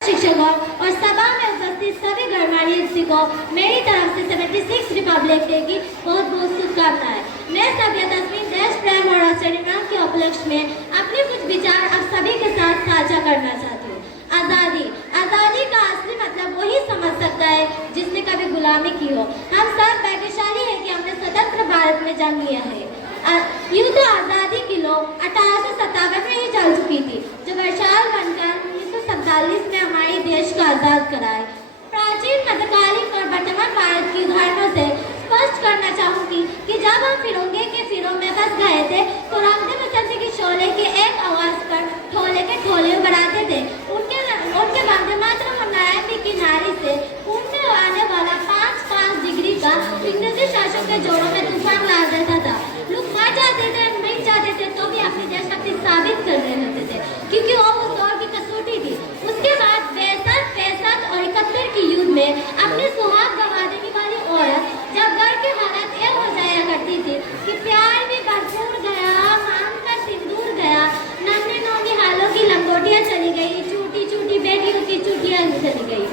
शिक्षकों और सभा में उपस्थित सभी गणमान्य शिक्षकों मेरी तरफ से 76 रिपब्लिक डे की बहुत बहुत शुभकामनाएं। मैं सभ्य तस्वीर देश प्रेम और राष्ट्र के उपलक्ष्य में अपने कुछ विचार आप सभी के साथ साझा करना चाहती हूँ। आज़ादी आज़ादी का असली मतलब वही समझ सकता है जिसने कभी गुलामी की हो। हम सब भाग्यशाली है कि हमने स्वतंत्र भारत में जन्म लिया है। यूं तो आज़ादी की लो 1857 में ही चल चुकी थी, जो वर्षाल बनकर 1947 में हमारे देश को आज़ाद कराए। प्राचीन मध्यकालीन और वर्तमान भारत की उदाहरणों से स्पष्ट करना चाहूंगी कि जब हम फिरंगे के फिरों में फंस गए थे तो रंगदे बसंती की शोले के एक आवाज पर ठोले के ठोले बढ़ाते थे। उनके वंदे मातरम और नारायण की नारी से उनमें आने वाला 5 डिग्री का इंग्रेजी शासन के जोड़ों में तूफान ला देता था। लोग मर जाते थे, मिट जाते थे, तो भी अपनी देशभक्ति साबित कर रहे होते थे, क्योंकि वो उस दौर की कसौटी थी। उसके बाद 62, 65 और 71 की युद्ध में अपने सुहाग गंवा देने वाली औरत जब घर के हालात ये हो जाया करती थी कि प्यार भी भरपूर गया, मांग का सिंदूर गया, नन्हे नौनी हालों की लंगोटियां चली गई, चूटी चूटी बेटियों की चूटियां चली गई,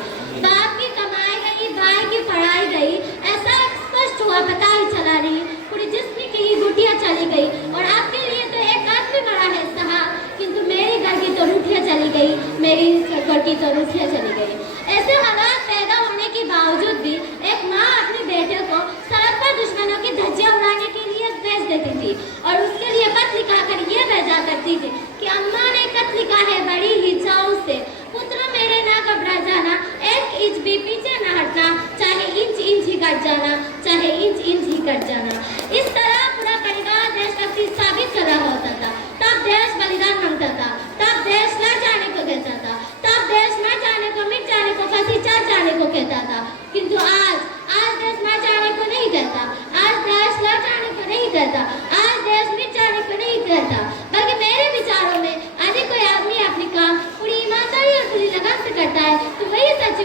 बाप की कमाई गई, भाई की पढ़ाई गई, ऐसा स्पष्ट हुआ पता ही चला नहीं। पूरी जिस्म की गुटियां चली गई और आपके लिए तो एक हाथ में बड़ा है साहब, किंतु मेरे घर की तो रूठियां चली गई, मेरी घर की तो रूठियां चली गई। ऐसे हालात पैदा होने के बावजूद भी एक माँ अपने बेटे को सड़क पर दुश्मनों की धज्जियां उड़ाने के लिए भेज देती थी और उसके लिए खत लिखाकर ये भेजा करती थी कि अम्मा ने खत लिखा है बड़ी ही चाव से, पुत्र मेरे ना घबरा जाना, 1 इंच भी पीछे न हटना, चाहे इंच इंच ही कट जाना, चाहे इंच इंच ही कट जाना। इस तरह पूरा परिवार देशभक्ति साबित कर रहा होता था। तब देश बलिदान मांगता था, तब देश न जाने को कहता था, तब देश न जाने को, मिट जाने को, फांसी चढ़ जाने को कहता था। किंतु आज देश न जाने को नहीं कहता, आज देश न जाने को नहीं कहता, आज देश मिट जाने को नहीं कहता, बल्कि मेरे विचारों में यदि कोई आदमी अपने काम पूरी ईमानदारी और पूरी लगन से करता है तो वही सच्ची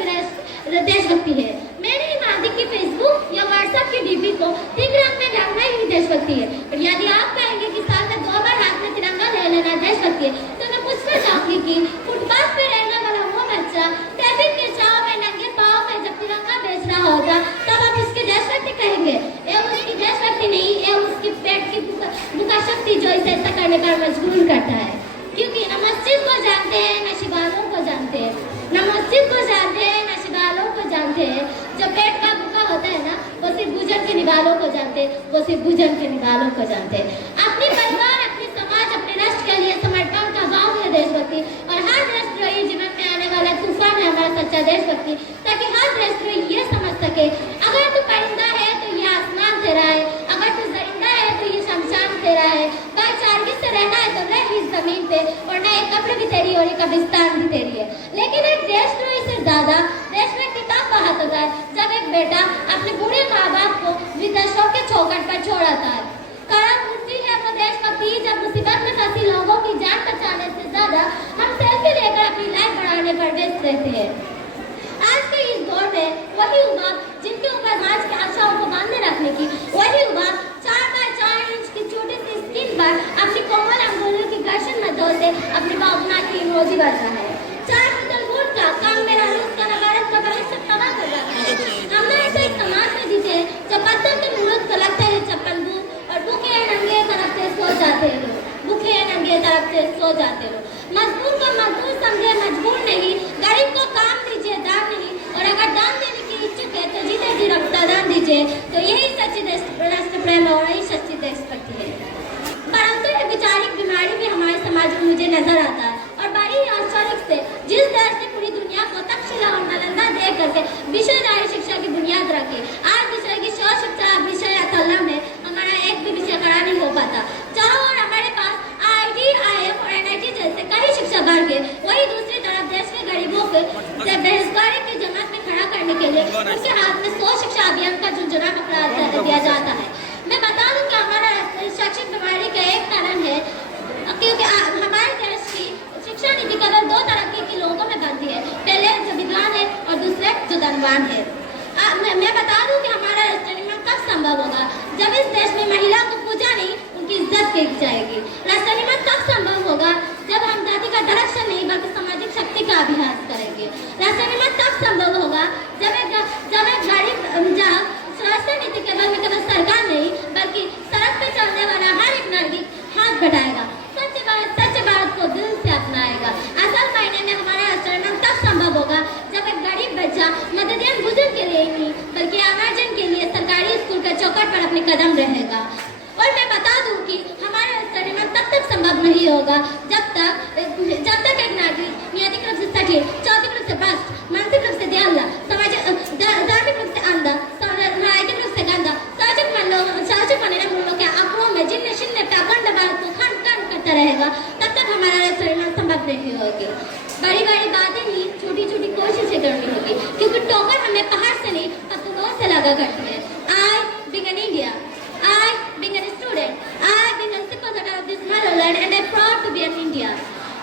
देशभक्ति है। मेरी ईमानदारी की फेसबुक या व्हाट्सएप की डीपी को ठीक रंग में रंगना ही देशभक्ति है। और यदि आप कहेंगे कि साल में 2 बार हाथ में तिरंगा ले लेना देशभक्ति है, तो मैं पूछना चाहूंगी कि फुटपाथ पे रहने वाला वो बच्चा ट्रैफिक के चाव में नंगे पाँव में जब तिरंगा बेच रहा होगा तब आप इसकी देशभक्ति कहेंगे? ये उसकी देशभक्ति नहीं, ये उसकी पेट की बुका शक्ति जो इसे ऐसा करने पर मजबूर करता है। क्योंकि न मस्जिद को जानते हैं न शिवालों को जानते हैं, न मस्जिद को जानते हैं न शिवालों को जानते हैं। जो पेट का भूखा होता है ना, वो सिर्फ भुजन के निवालों को जानते हैं, वो सिर्फ भुजन के निवालों को जानते हैं। अपने परिवार, अपने समाज, अपने राष्ट्र के लिए समर्पण का भाव है देशभक्ति। और हर देशद्रोही जीवन में आने वाला तूफान है हमारा सच्चा देशभक्ति, ताकि हर देशद्रोही ये समझ सके अगर तू परिंदा है तो ये आसमान तेरा है, अगर तू जिंदा है तो ये शमशान तेरा है। भाईचारगी से रहना है तो रह इस जमीन पे, और ना एक कब्र भी तेरी और एक कब्रिस्तान भी तेरी है। लेकिन एक देशद्रोही से ज्यादा देश में किताब बात होता है जब एक बेटा अपने बूढ़े माँ बाप को विदेशों के चौखट पर छोड़ाता है। कारण उठती है वो देशभक्ति जब मुसीबत में फंसी लोगों की जान बचाने से ज्यादा हम सेल्फी लेकर अपनी लाइफ बढ़ाने पर व्यस्त रहते हैं। आज के इस दौर में वही युवा जिनके ऊपर समाज की आशाओं को बांधे रखने की, वही युवा 4x4 इंच की छोटी सी स्क्रीन पर अपनी कोमल अंगुलियों की घर्षण मदों से अपनी भावना की इमोजी भर रहा है। 4 बोतल वोट का काम मेरा रूस का भारत का भविष्य तबाह कर रहा है। हमने ऐसे एक समाज में जीते जब पत्थर के मुरुद को लगता है चप्पल बूट और भूखे नंगे तरफ से सो जाते हैं लोग, भूखे नंगे तरफ से सो जाते लोग। मजबूर को मजदूर समझे, मजबूर नहीं, गरीब को काम दीजिए, दान नहीं, और अगर दान देने की इच्छुक है तो जीते जी रक्तदान दीजिए। तो यही सच्ची राष्ट्र प्रेम और यही सच्ची देशभक्ति है। परंतु ये वैचारिक बीमारी भी हमारे समाज में मुझे नजर आता है, और बड़ी आश्चर्य से जिस देश ने पूरी दुनिया को तक्षशिला और नालंदा दे करके विषयधारी शिक्षा की बुनियाद रखी, आज विषय की शिक्षा विषय कलम में हमारा एक भी विषय खड़ा नहीं हो पाता। चारों ओर हमारे पास IIT, IIM और NIT जैसे कई शिक्षा घर के, वही दूसरी तरफ देश के गरीबों के बेरोजगारी की जमात में खड़ा करने के लिए उनके हाथ में 100 शिक्षा अभियान का झुंझुना पकड़ा दिया जाता है। मैं बता दूं कि हमारा शैक्षिक बीमारी का एक कारण है क्योंकि हमारे देश की शिक्षा नीति केवल 2 तरह के लोगों में बनती है, पहले जो विद्वान है और दूसरे जो धनवान है। मैं बता दूं कि हमारा राष्ट्र निर्माण कब संभव होगा? जब इस देश में महिला को पूजा नहीं उनकी इज्जत की जाएगी। राष्ट्र निर्माण तब संभव होगा जब हम जाति का आरक्षण नहीं बल्कि सामाजिक शक्ति का अभ्यास करेंगे। लगा करती है। I, being an India, I, being a student, I, being a sympathizer of this motherland and I'm proud to be an India.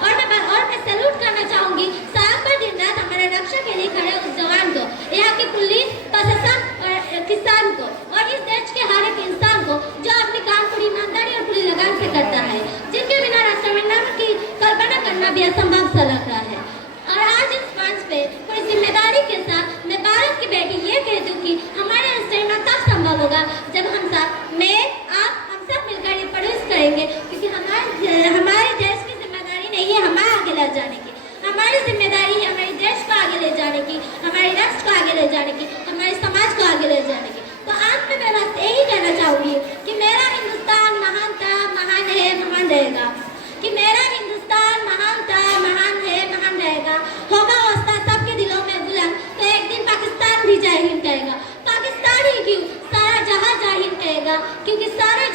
और मैं सैल्यूट करना चाहूंगी सड़क पर दिन रात हमारे रक्षा के लिए खड़े उस जवान को, यहाँ की पुलिस, प्रशासन और किसान को और इस देश के हर एक इंसान को जो अपनी काम पूरी ईमानदारी और पूरी लगन से करता है, जिनके बिना राष्ट्र निर्माण की कल्पना करना भी असंभव सा लग रहा है। और आज इस मंच पे कोई जिम्मेदारी के साथ मैं भारत की बेटी ये कह दूं कि हमारे राष्ट्र तब संभव होगा जब हम सब, मैं, आप, हम सब मिलकर ये प्रोड्यूस करेंगे, क्योंकि हमारे देश की जिम्मेदारी नहीं है हमारे आगे ले जाने की, हमारी जिम्मेदारी है हमारे देश को आगे ले जाने की, हमारे राष्ट्र को आगे ले जाने की, हमारे समाज को आगे ले जाने की। तो आज मैं बस यही कहना चाहूंगी कि मेरा हिंदुस्तान महान था, महान है, महान रहेगा, कि मेरा हिंदुस्तान महान था, महान है, महान रहेगा। होगा वास्ता सबके दिलों में बुलंद, तो एक दिन पाकिस्तान भी जय हिंद कहेगा। पाकिस्तान ही क्यों, सारा जहां जय हिंद कहेगा, क्योंकि सारा